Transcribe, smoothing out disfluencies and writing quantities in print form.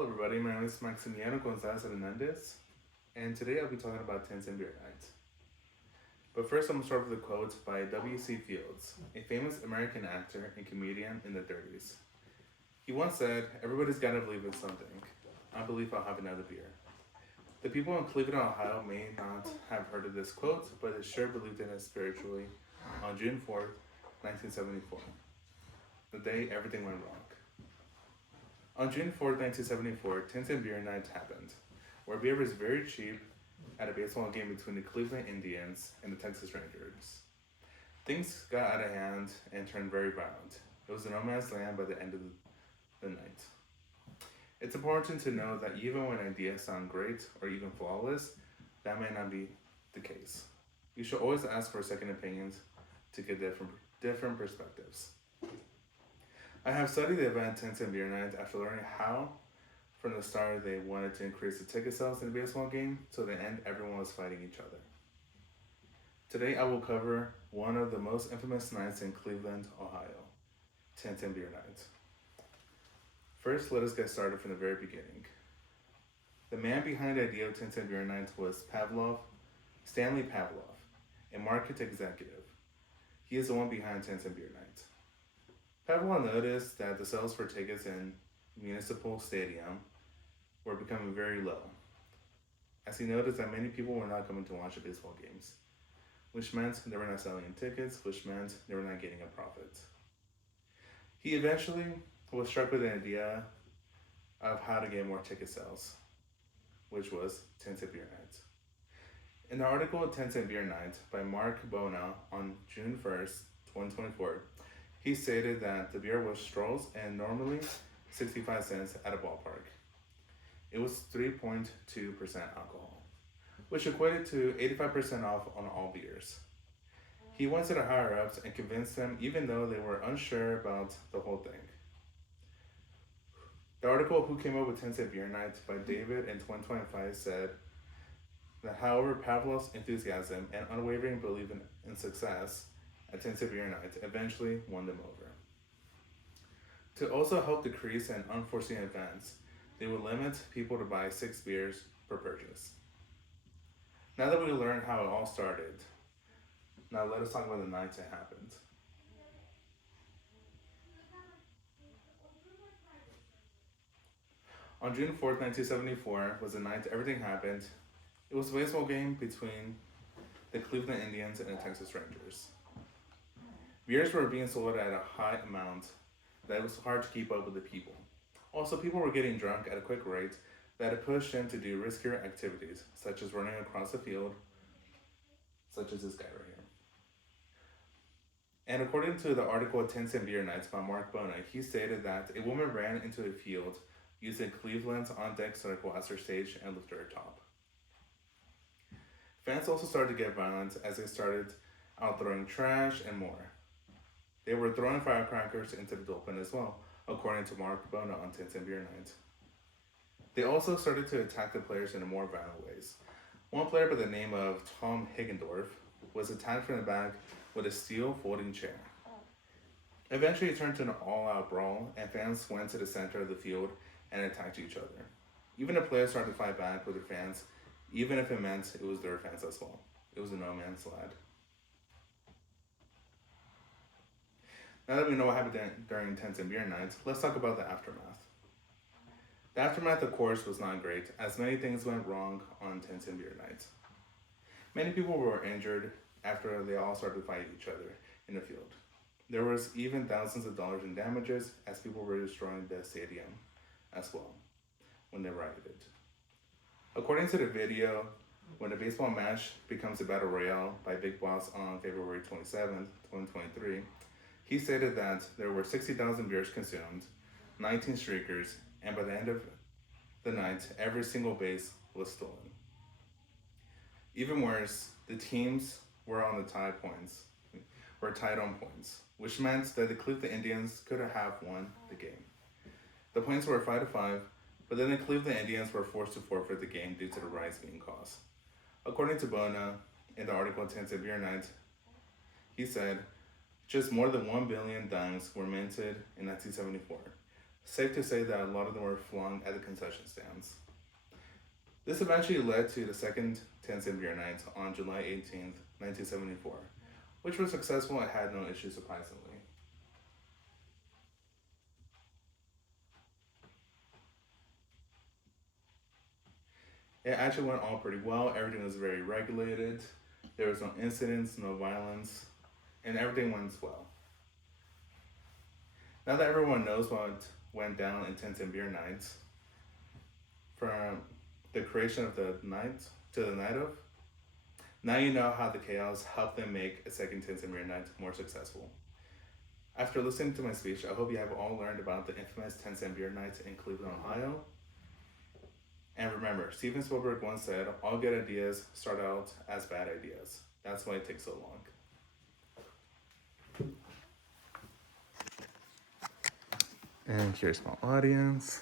Hello everybody, my name is Maximiano Gonzalez Hernandez, and today I'll be talking about Ten Cent Beer Night. But first I'm going to start with a quote by W.C. Fields, a famous American actor and comedian in the 30s. He once said, "Everybody's got to believe in something. I believe I'll have another beer." The people in Cleveland, Ohio may not have heard of this quote, but they sure believed in it spiritually on June 4th, 1974, the day everything went wrong. On June 4th, 1974, Ten Cent Beer Night happened, where beer was very cheap at a baseball game between the Cleveland Indians and the Texas Rangers. Things got out of hand and turned very violent. It was a no man's land by the end of the night. It's important to know that even when ideas sound great or even flawless, that may not be the case. You should always ask for second opinions to get different perspectives. I have studied the event Ten Cent Beer Night after learning how, from the start, they wanted to increase the ticket sales in the baseball game, so the end, everyone was fighting each other. Today, I will cover one of the most infamous nights in Cleveland, Ohio, Ten Cent Beer Night. First, let us get started from the very beginning. The man behind the idea of Ten Cent Beer Night was Stanley Pavlov, a market executive. He is the one behind Ten Cent Beer Night. Pavlov noticed that the sales for tickets in Municipal Stadium were becoming very low, as he noticed that many people were not coming to watch the baseball games, which meant they were not selling tickets, which meant they were not getting a profit. He eventually was struck with the idea of how to get more ticket sales, which was Ten Cent Beer Night. In the article Ten Cent Beer Night by Mark Bona on June 1st, 2024, he stated that the beer was Stroh's and normally 65 cents at a ballpark. It was 3.2% alcohol, which equated to 85% off on all beers. He went to the higher ups and convinced them, even though they were unsure about the whole thing. The article Who Came Up with Ten Cent Beer Night by David in 2025 said that, however, Pavlov's enthusiasm and unwavering belief in success at Ten Cent Beer Night eventually won them over. To also help decrease an unforeseen events, they would limit people to buy 6 beers per purchase. Now that we learned how it all started, now let us talk about the nights it happened. On June 4th, 1974 was the night everything happened. It was a baseball game between the Cleveland Indians and the Texas Rangers. Beers were being sold at a high amount that it was hard to keep up with the people. Also, people were getting drunk at a quick rate that it pushed them to do riskier activities, such as running across the field, such as this guy right here. And according to the article Ten Cent Beer Nights by Mark Bona, he stated that a woman ran into the field using Cleveland's on-deck circle as her stage and lifted her top. Fans also started to get violent as they started out throwing trash and more. They were throwing firecrackers into the bullpen as well, according to Mark Bona on Ten Cent Beer Night. They also started to attack the players in more violent ways. One player by the name of Tom Higgendorf was attacked from the back with a steel folding chair. Eventually, it turned to an all-out brawl, and fans went to the center of the field and attacked each other. Even the players started to fight back with their fans, even if it meant it was their fans as well. It was a no man's land. Now that we know what happened during Ten Cent Beer Night, let's talk about the aftermath. The aftermath, of course, was not great, as many things went wrong on Ten Cent Beer Night. Many people were injured after they all started to fight each other in the field. There was even thousands of dollars in damages as people were destroying the stadium as well when they rioted. According to the video, when a baseball match becomes a battle royale by Big Boss on February 27th, 2023, he stated that there were 60,000 beers consumed, 19 streakers, and by the end of the night, every single base was stolen. Even worse, the teams were tied on points, which meant that the Cleveland Indians could have won the game. The points were 5-5, but then the Cleveland Indians were forced to forfeit the game due to the riots being caused. According to Bona, in the article Ten Cent Beer Night, he said, just more than 1 billion dimes were minted in 1974, Safe to say that a lot of them were flung at the concession stands. This eventually led to the second 10 cent beer night on July 18th, 1974, which was successful and had no issues surprisingly. It actually went all pretty well. Everything was very regulated. There was no incidents, no violence, and everything went well. Now that everyone knows what went down in 10 cent beer nights, from the creation of the night to the night of, now you know how the chaos helped them make a second 10 cent beer night more successful. After listening to my speech, I hope you have all learned about the infamous 10 cent beer nights in Cleveland, Ohio. And remember, Steven Spielberg once said, all good ideas start out as bad ideas. That's why it takes so long. And here's my audience.